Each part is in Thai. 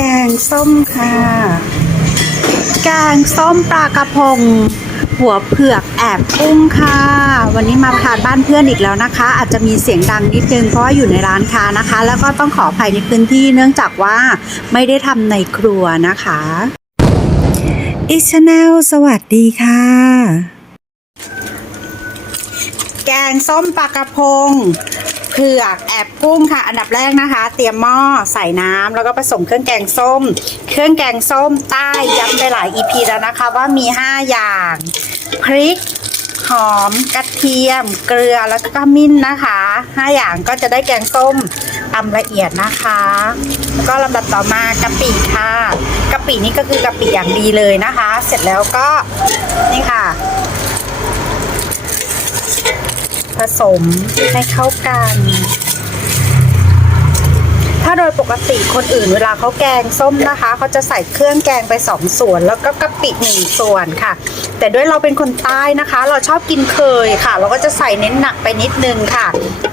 แกงส้มค่ะ แกงส้มปลากระพง หัวเผือกแอบกุ้งค่ะ วันนี้มาทานบ้านเพื่อนอีกแล้วนะคะ อาจจะมีเสียงดังนิดนึงเพราะว่าอยู่ในร้านค้านะคะ แล้วก็ต้องขออภัยในพื้นที่เนื่องจากว่าไม่ได้ทำในครัวนะคะอิชแนลสวัสดีค่ะ แกงส้มปลากระพง เผือกแอบกุ้งค่ะ อันดับแรกนะคะ เตรียมหม้อใส่น้ำแล้วก็ผสมเครื่องแกงส้ม เครื่องแกงส้มใต้ย้ำไปหลาย EP แล้วนะคะ ว่ามี 5 อย่าง พริกหอมกระเทียม เกลือแล้วก็ขมิ้นนะคะ5อย่างก็จะได้แกงส้มตำละเอียดนะคะแล้วก็ลำดับต่อมากะปิค่ะกะปินี่ก็คือกะปิอย่างดีเลยนะคะ เสร็จแล้วก็นี่ค่ะ ผสมให้เข้ากัน ถ้าโดยปกติคนอื่นเวลาเขาแกงส้มนะคะเขาจะใส่เครื่องแกงไปสองส่วน แล้วก็กะปิหนึ่งส่วนค่ะ แต่ด้วยเราเป็นคนใต้นะคะ เราชอบกินเคยค่ะ เราก็จะใส่เน้นหนักไปนิดนึงค่ะ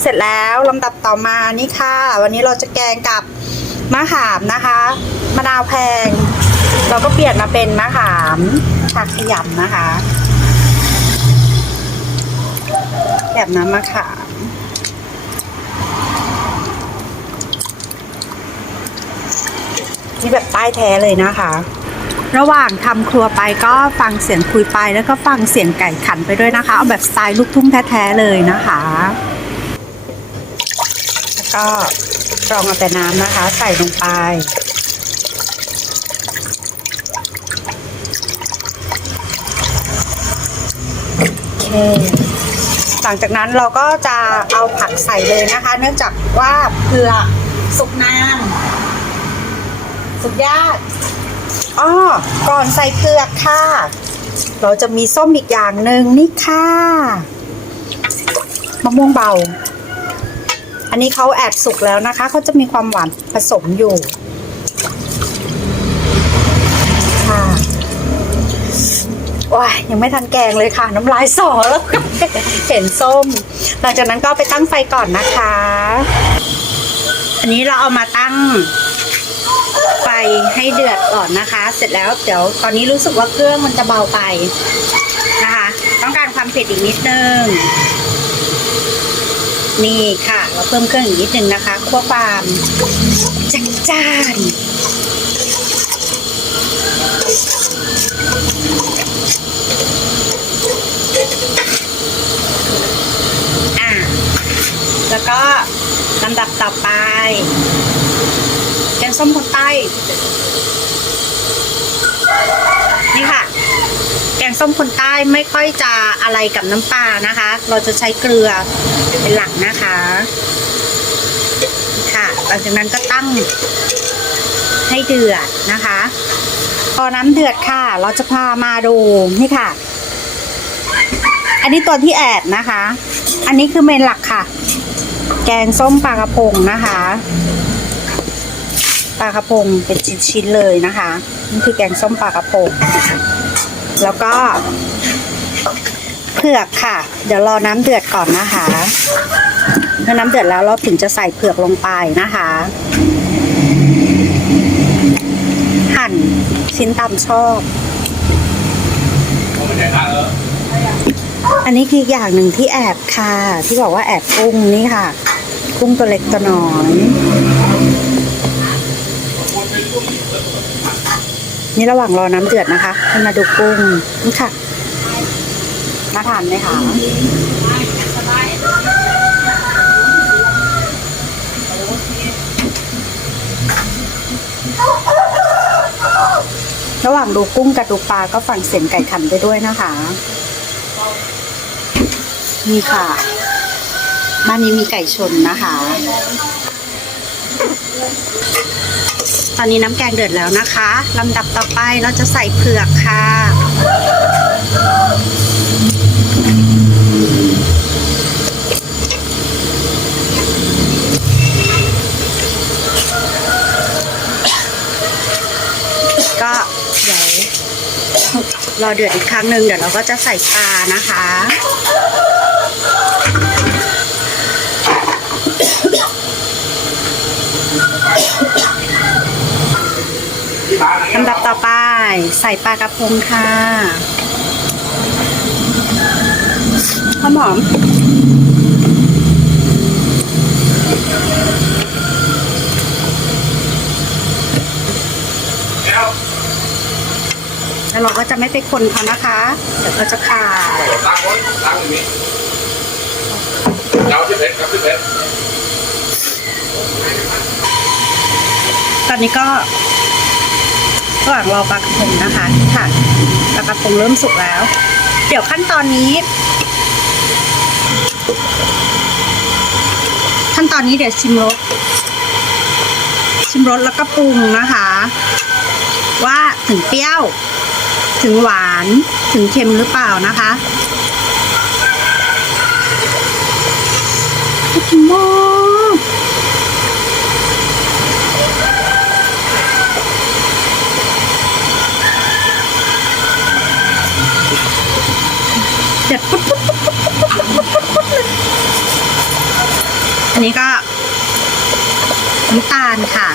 เสร็จแล้วลำดับต่อมานี่ค่ะ วันนี้เราจะแกงกับมะขามนะคะมะนาวแพง เราก็เปลี่ยนมาเป็นมะขามชาขยำนะคะ แบบน้ำมะขามนี่แบบป้ายแท้เลยนะคะ ระหว่างทำครัวไปก็ฟังเสียงคุยไปแล้วก็ฟังเสียงไก่ขันไปด้วยนะคะ เอาแบบสไตล์ลูกทุ่งแท้ๆเลยนะคะ แล้วก็กรองเอาแต่น้ำนะคะ ใส่ลงไปโอเค หลังจากนั้นเราก็จะเอาผักใส่เลยนะคะ เนื่องจากว่าเผือกสุกนานสุกยากอ้อก่อนใส่เผือกค่ะ เราจะมีส้มอีกอย่างหนึ่งนี่ค่ะมะม่วงเบา อันนี้เขาแอบสุกแล้วนะคะเขาจะมีความหวานผสมอยู่ ว้ายยังไม่ทันแกงเลยค่ะ น้ำลายสอแล้วเห็นส้ม หลังจากนั้นก็ไปตั้งไฟก่อนนะคะ อันนี้เราเอามาตั้งไฟให้เดือดก่อนนะคะ เสร็จแล้วเดี๋ยวตอนนี้รู้สึกว่าเครื่องมันจะเบาไปนะคะ ต้องการความเผ็ดอีกนิดนึงนี่ค่ะเราเพิ่มเครื่องอีกนิดนึงนะคะคั่วความจัดจ้าน อะแล้วก็ลำดับต่อไปแกงส้มคนใต้ นี่ค่ะ แกงส้มคนใต้ไม่ค่อยจะอะไรกับน้ำปลานะคะ เราจะใช้เกลือเป็นหลักนะคะ ค่ะ หลังจากนั้นก็ตั้งให้เดือดนะคะ พอน้ำเดือดค่ะ เราจะพามาดูนี่ค่ะ อันนี้ตัวที่แอบนะคะ อันนี้คือเมนหลักค่ะ แกงส้มปลากระพงนะคะปลากระพงเป็นชิ้นๆเลยนะคะนี่คือแกงส้มปลากระพงแล้วก็เผือกค่ะ เดี๋ยวรอน้ำเดือดก่อนนะคะเมื่อน้ำเดือดแล้วเราถึงจะใส่เผือกลงไปนะคะ หั่น ชิ้นตามชอบ อันนี้คืออย่างหนึ่งที่แอบค่ะ ที่บอกว่าแอบกุ้งนี่ค่ะ กุ้งตัวเล็กตัวน้อยนี่ระหว่างรอน้ำเดือดนะคะให้มาดูกุ้งนี่ค่ะน่าทานไหมคะ ระหว่างดูกุ้งกับดูปลาก็ฟังเสียงไก่ขันไปด้วยนะคะ นี่ค่ะบ้านนี้มีไก่ชนนะคะ ตอนนี้น้ำแกงเดือดแล้วนะคะลำดับต่อไปเราจะใส่เผือกค่ะ ก็เดี๋ยว รอเดือดอีกครั้งหนึ่งเดี๋ยวเราก็จะใส่ปลานะคะ ลำดับต่อไปใส่ปลากระพงค่ะหอมหอม แล้วเราก็จะไม่ไปคนเขานะคะ เดี๋ยวเขาจะขาดล้างไว้ล้งอย่างนี้เจ้าที่เพชรครับที่เพชรตอนนี้ก็ระหว่างรอปลากระพงนะคะค่ะปลากระพงเริ่มสุกแล้ว เดี๋ยวขั้นตอนนี้ ขั้นตอนนี้เดี๋ยวชิมรสชิมรสแล้วก็ปรุงนะคะ ว่าถึงเปรี้ยว ถึงหวานถึงเค็มหรือเปล่านะคะขอบคุณมากเด็ดปุ๊บปุ๊บปุ๊บปุ๊บปุ๊บปุ๊บปุ๊บปุ๊บอันนี้ก็น้ำตาลค่ะ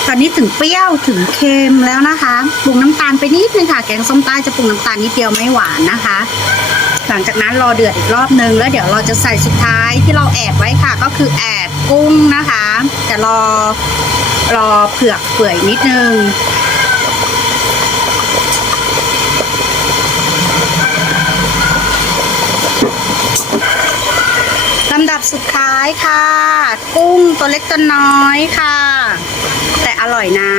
ต อนนี้ถึงเปรี้ยวถึงเค็มแล้วนะคะปรุงน้ำตาลไปนิดนึงค่ะ แกงส้มใต้จะปรุงน้ำตาลนิดเดียวไม่หวานนะคะ หลังจากนั้นรอเดือดอีกรอบนึงแล้วเดี๋ยวเราจะใส่สุดท้ายที่เราแอบไว้ค่ะ ก็คือแอบกุ้งนะคะแต่รอรอเผือกเปื่อยนิดนึงลำดับสุดท้ายค่ะ กุ้งตัวเล็กตัวน้อยค่ะ อร่อยนะ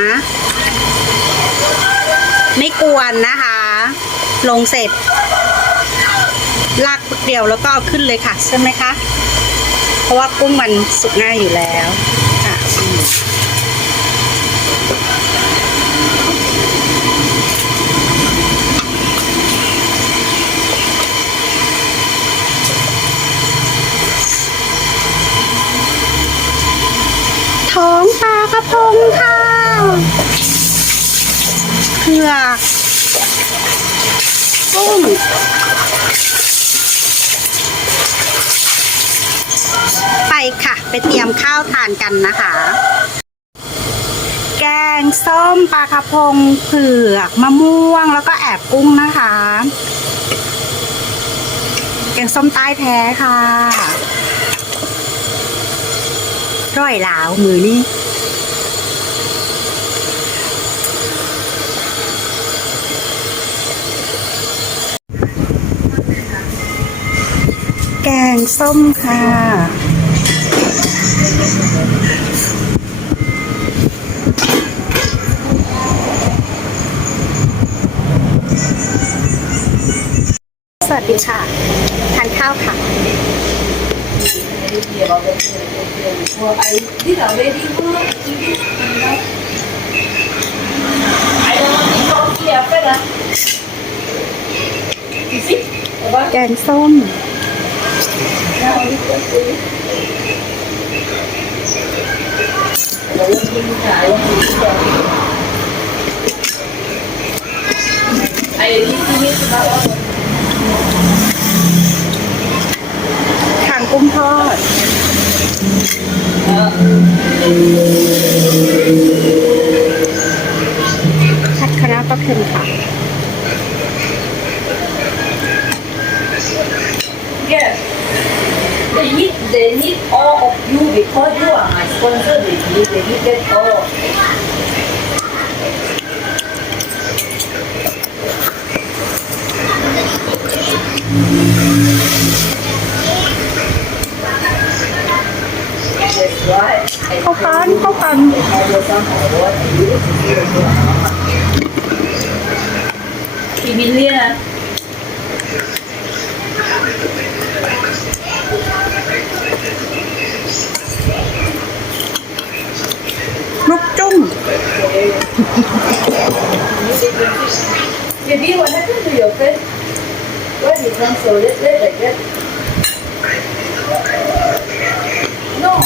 ไม่กวนนะคะ ลงเสร็จ ลากเดียวแล้วก็เอาขึ้นเลยค่ะ ใช่ไหมคะ เพราะว่ากุ้งมันสุกง่ายอยู่แล้วค่ะท้อง พงค่ะเผือกกุ้งไปค่ะ ไปเตรียมข้าวทานกันนะคะ แกงส้มปลากระพงเผือกมะม่วงแล้วก็แอบกุ้งนะคะ แกงส้มใต้แท้ค่ะร่อยหลาวมือนี่ งส้มค่ะ สวัสดีค่ะ ทานข้าวค่ะ แกงส้ม ทางกุ้งทอดผัดคะน้าปลาเค็มค่ะ sponsor di di di to. Kau kan, kau kan. กี่มิลเลียน Baby, what happened to your friend? Why did you come so late, late like that? No.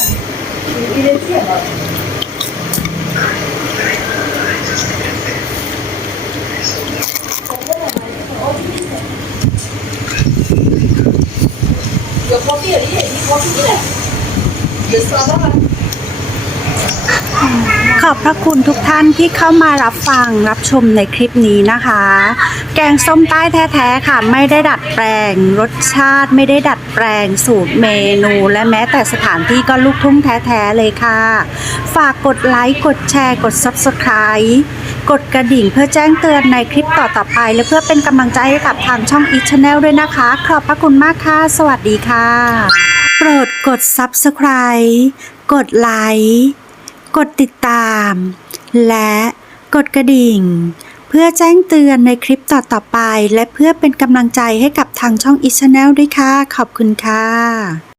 You didn't see him. about Your coffee already? You're coffee You're Starbucks. ขอบพระคุณทุกท่านที่เข้ามารับฟังรับชมในคลิปนี้นะคะ แกงส้มใต้แท้ๆค่ะ ไม่ได้ดัดแปลง รสชาติไม่ได้ดัดแปลงสูตรเมนู และแม้แต่สถานที่ก็ลูกทุ่งแท้ๆเลยค่ะ ฝากกดไลค์กดแชร์กด Subscribe กดกระดิ่งเพื่อแจ้งเตือนในคลิปต่อๆไป และเพื่อเป็นกำลังใจให้กับทางช่อง e Channel ด้วยนะคะ ขอบพระคุณมากค่ะ สวัสดีค่ะ โปรดกด Subscribe กดไลค์ กดติดตาม และกดกระดิ่ง เพื่อแจ้งเตือนในคลิปต่อๆไป และเพื่อเป็นกำลังใจให้กับทางช่อง e Channel ด้วยค่ะ ขอบคุณค่ะ